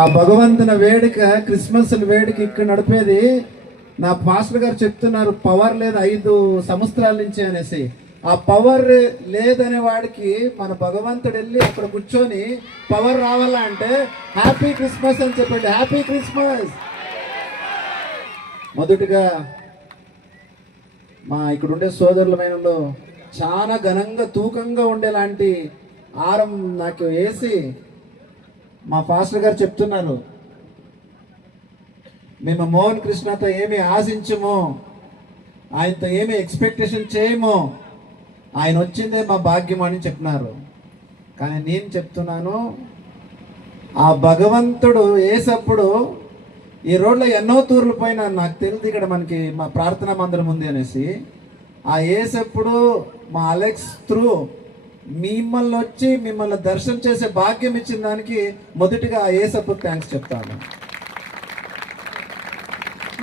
ఆ భగవంతుని వేడుక, క్రిస్మస్ వేడుక ఇక్కడ నడిపేది నా పాస్టర్ గారు చెప్తున్నారు. పవర్ లేదు 5 సంవత్సరాల నుంచి అనేసి. ఆ పవర్ లేదనే వాడికి మన భగవంతుడు వెళ్ళి అక్కడ కూర్చొని పవర్ రావాలా అంటే హ్యాపీ క్రిస్మస్ అని చెప్పండి. Happy Christmas. మొదటిగా మా ఇక్కడ ఉండే సోదరులమైనలో చాలా ఘనంగా తూకంగా ఉండేలాంటి ఆరం నాకు వేసి మా పాస్టర్ గారు చెప్తున్నారు, మేము మోహన్ కృష్ణతో ఏమి ఆశించము, ఆయనతో ఏమి ఎక్స్పెక్టేషన్ చేయము, ఆయన వచ్చిందే మా భాగ్యం అని చెప్పినారు. కానీ నేను చెప్తున్నాను, ఆ భగవంతుడు వేసప్పుడు ఈ రోడ్లో ఎన్నో తూర్లు పోయినా నాకు తెలియదు ఇక్కడ మనకి మా ప్రార్థనా మందిరం ఉంది అనేసి. ఆ ఏసప్పుడు మా అలెక్స్ త్రూ మిమ్మల్ని వచ్చి మిమ్మల్ని దర్శనం చేసే భాగ్యం ఇచ్చిన దానికి మొదటిగా ఆ ఏసప్పుడు థ్యాంక్స్ చెప్తాను.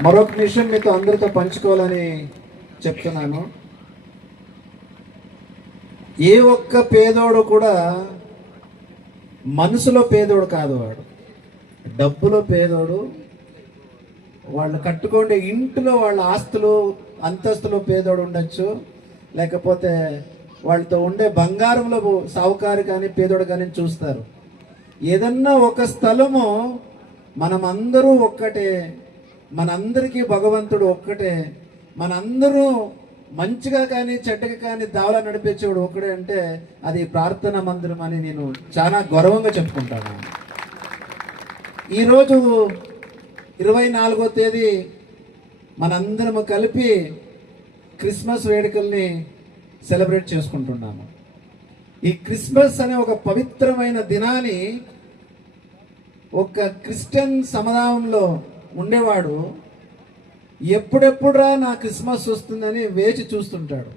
మరొక విషయం మీతో అందరితో పంచుకోవాలని చెప్తున్నాను. ఏ ఒక్క పేదోడు కూడా మనసులో పేదోడు కాదు, వాడు డబ్బులో పేదోడు. వాళ్ళు కట్టుకోండి ఇంట్లో వాళ్ళ ఆస్తులు అంతస్తులో పేదోడు ఉండొచ్చు, లేకపోతే వాళ్ళతో ఉండే బంగారంలో సావుకారు కానీ పేదోడు కానీ చూస్తారు. ఏదన్నా ఒక స్థలము మనమందరూ ఒక్కటే, మనందరికీ భగవంతుడు ఒక్కటే, మనందరూ మంచిగా కానీ చెడ్డగా కానీ దావలా నడిపించేవాడు ఒక్కడే అంటే అది ప్రార్థనా మందిరం అని నేను చాలా గౌరవంగా చెప్పుకుంటాను. ఈరోజు 24వ తేదీ మనందరము కలిపి క్రిస్మస్ వేడుకల్ని సెలబ్రేట్ చేసుకుంటున్నాము. ఈ క్రిస్మస్ అనే ఒక పవిత్రమైన దినాన్ని ఒక క్రిస్టియన్ సముదాయంలో ఉండేవాడు ఎప్పుడెప్పుడురా నా క్రిస్మస్ వస్తుందని వేచి చూస్తుంటాడు.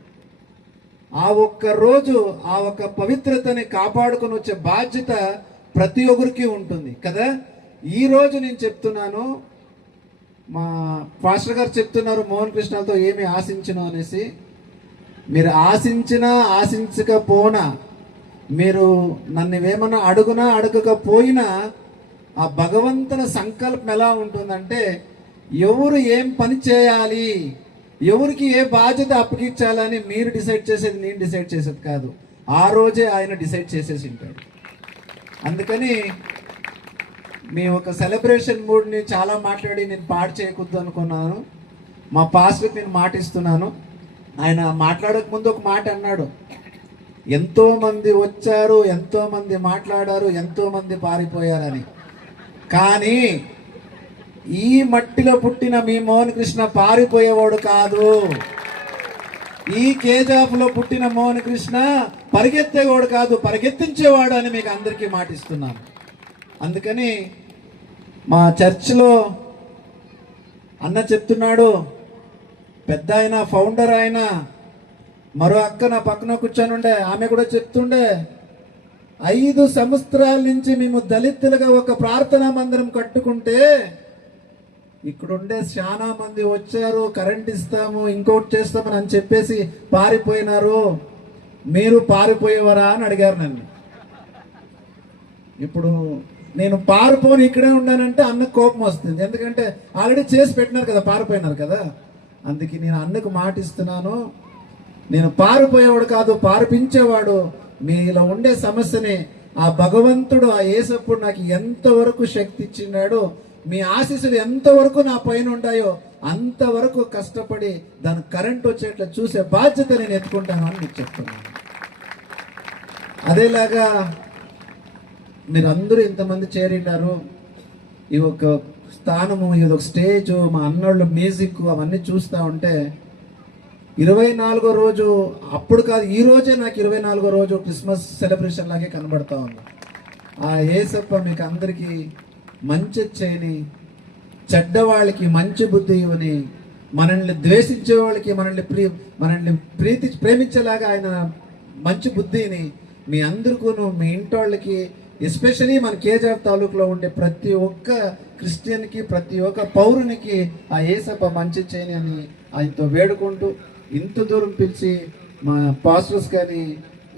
ఆ ఒక్క రోజు ఆ ఒక్క పవిత్రతని కాపాడుకొని వచ్చే బాధ్యత ప్రతి ఒక్కరికి ఉంటుంది కదా. ఈ రోజు నేను చెప్తున్నాను, మా పాస్టర్ గారు చెప్తున్నారు మోహన్ కృష్ణతో ఏమి ఆశించను అనేసి. మీరు ఆశించినా ఆశించకపోయినా, మీరు నన్ను ఏమన్నా అడుగునా అడగకపోయినా ఆ భగవంతుని సంకల్పం ఎలా ఉంటుందంటే ఎవరు ఏం పని చేయాలి, ఎవరికి ఏ బాధ్యత అప్పగించాలని మీరు డిసైడ్ చేసేది, నేను డిసైడ్ చేసేది కాదు. ఆ రోజే ఆయన డిసైడ్ చేసేసి ఉంటాడు. అందుకని మీ ఒక సెలబ్రేషన్ మూడ్ని చాలా మాట్లాడి నేను పాడు చేయకూడదు అనుకున్నాను. మా పాస్టర్కి నేను మాట ఇస్తున్నాను. ఆయన మాట్లాడక ముందు ఒక మాట అన్నాడు, ఎంతోమంది వచ్చారు, ఎంతోమంది మాట్లాడారు, ఎంతోమంది పారిపోయారని. కానీ ఈ మట్టిలో పుట్టిన మీ మోహన్ కృష్ణ పారిపోయేవాడు కాదు. ఈ కేజాఫ్లో పుట్టిన మోహన్ కృష్ణ పరిగెత్తేవాడు కాదు, పరిగెత్తించేవాడు అని మీకు అందరికీ మాటిస్తున్నాను. అందుకని మా చర్చిలో అన్న చెప్తున్నాడు, పెద్ద ఆయన ఫౌండర్ ఆయన, మరో అక్క నా పక్కన కూర్చొని ఉండే, ఆమె కూడా చెప్తుండే 5 సంవత్సరాల నుంచి మేము దళితులుగా ఒక ప్రార్థనా మందిరం కట్టుకుంటే ఇక్కడుండే చాలా మంది వచ్చారు, కరెంట్ ఇస్తాము ఇంకోటి చేస్తామని అని చెప్పేసి పారిపోయినారు, మీరు పారిపోయేవారా అని అడిగారు నన్ను. ఇప్పుడు నేను పారిపోని ఇక్కడే ఉన్నానంటే అన్నకు కోపం వస్తుంది, ఎందుకంటే ఆల్రెడీ చేసి పెట్టినారు కదా, పారిపోయినారు కదా. అందుకే నేను అన్నకు మాట ఇస్తున్నాను, నేను పారిపోయేవాడు కాదు, పారిపించేవాడు. మీలో ఉండే సమస్యని ఆ భగవంతుడు, ఆ యేసప్పుడు నాకు ఎంతవరకు శక్తి ఇచ్చినాడు, మీ ఆశీస్సులు ఎంతవరకు నా పైన ఉంటాయో అంతవరకు కష్టపడి దాని కరెంట్ వచ్చేట్లా చూసే బాధ్యత నేను ఎత్తుకుంటాను అని మీకు చెప్తున్నాను. అదేలాగా మీరందరూ ఇంతమంది చేరినారు, ఈ ఒక స్థానము, ఇది ఒక స్టేజ్, మా అన్నోళ్ళ మ్యూజిక్ అవన్నీ చూస్తూ ఉంటే 24వ రోజు అప్పుడు కాదు, ఈ రోజే నాకు 24వ రోజు క్రిస్మస్ సెలబ్రేషన్ లాగే కనబడతా ఉంది. ఆ యేసప్ప మీకు అందరికీ మంచి చేయని, చెడ్డవాళ్ళకి మంచి బుద్ధి ఇవ్వని, మనల్ని ద్వేషించే వాళ్ళకి మనల్ని ప్రేమించేలాగా ఆయన మంచి బుద్ధిని మీ అందరికీ, మీ ఇంటోళ్ళకి, ఎస్పెషలీ మన కేజీఆర్ తాలూకులో ఉండే ప్రతి ఒక్క క్రిస్టియన్కి, ప్రతి ఒక్క పౌరునికి ఆ యేసప్ప మంచి చేయని అని ఆయనతో వేడుకుంటూ ఇంత దూరం పిలిచి మా పాస్టర్స్ కానీ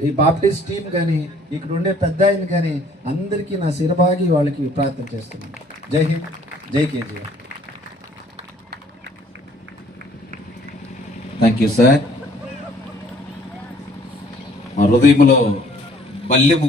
ఈ బాప్టిస్ట్ టీం కానీ ఇక్కడ ఉండే పెద్ద ఆయన కానీ అందరికీ నా శిరభాగి వాళ్ళకి ప్రార్థన చేస్తున్నాను. జై హింద్, జై కేజీఆర్. Thank you sir. మా హృదయంలో బల్లెము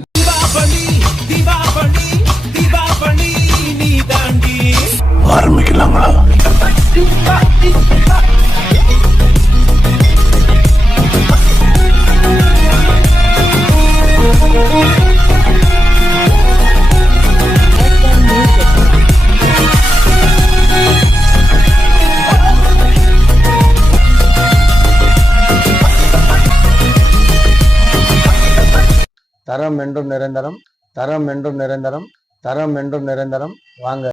தரம் என்றும் நிரந்தரம், தரம் என்றும் நிரந்தரம், தரம் என்றும் நிரந்தரம். வாங்க.